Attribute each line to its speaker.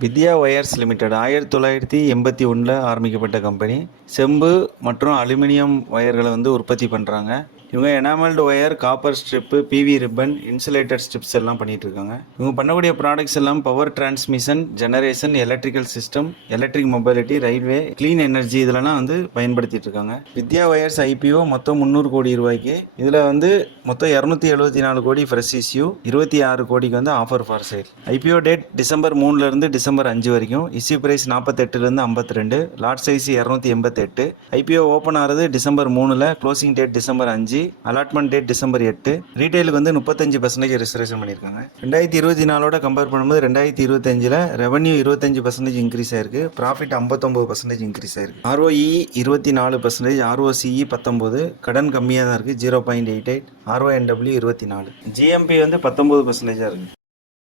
Speaker 1: வித்யா wires limited ஆயிரத்தி தொள்ளாயிரத்தி எண்பத்தி ஒன்றில் ஆரம்பிக்கப்பட்ட கம்பெனி செம்பு மற்றும் அலுமினியம் ஒயர்களை வந்து உற்பத்தி பண்ணுறாங்க இவங்க enamelled wire copper strip PV ribbon insulated strips எல்லாம் பண்ணிகிட்ருக்காங்க இருக்காங்க இவங்க பண்ணக்கூடிய ப்ராடக்ட்ஸ் எல்லாம் power transmission generation electrical system electric mobility railway clean energy இதெல்லாம் வந்து பயன்படுத்திட்டு இருக்காங்க வித்யா ஒயர்ஸ் ஐபிஓ மொத்தம் முந்நூறு கோடி ரூபாய்க்கு. இதில் வந்து மொத்தம் இரநூத்தி எழுபத்தி நாலு கோடி ஃப்ரெஷ் இஸ்யூ இருபத்தி ஆறு கோடிக்கு வந்து offer for sale IPO date December மூணுலேருந்து டிசம்பர் அஞ்சு வரைக்கும். இஷ்யூ பிரைஸ் நாற்பத்தெட்டுலேருந்து ஐம்பத்தி ரெண்டு லாட் சைஸ் இரநூத்தி எண்பத்தெட்டு. ஐபிஓ ஓப்பன் ஆகிறது டிசம்பர் மூணில் க்ளோசிங் டேட் டிசம்பர் அஞ்சு. அஞ்சு அலாட்மெண்ட் டேட் டிசம்பர் எட்டு. ரீட்டைலுக்கு வந்து முப்பத்தஞ்சு பர்சன்டேஜ் ரிசர்வேஷன் பண்ணியிருக்காங்க. ரெண்டாயிரத்தி இருபத்தி நாலோட கம்பேர் பண்ணும்போது ரெண்டாயிரத்தி இருபத்தஞ்சில் ரெவன்யூ இருபத்தஞ்சு பர்சன்டேஜ் இன்க்ரீஸ் ஆயிருக்கு. ப்ராஃபிட் ஐம்பத்தொம்பது பர்சன்டேஜ் இன்க்ரீஸ் ஆயிருக்கு. ஆர்ஓஇ இருபத்தி நாலு பர்சன்டேஜ் ஆர்ஓசிஇ பத்தொம்போது கடன் கம்மியாக தான் இருக்குது zero point eight eight RONW இருபத்தி நாலு. ஜிஎம்பி வந்து பத்தொம்பது பர்சன்டேஜாக இருக்குது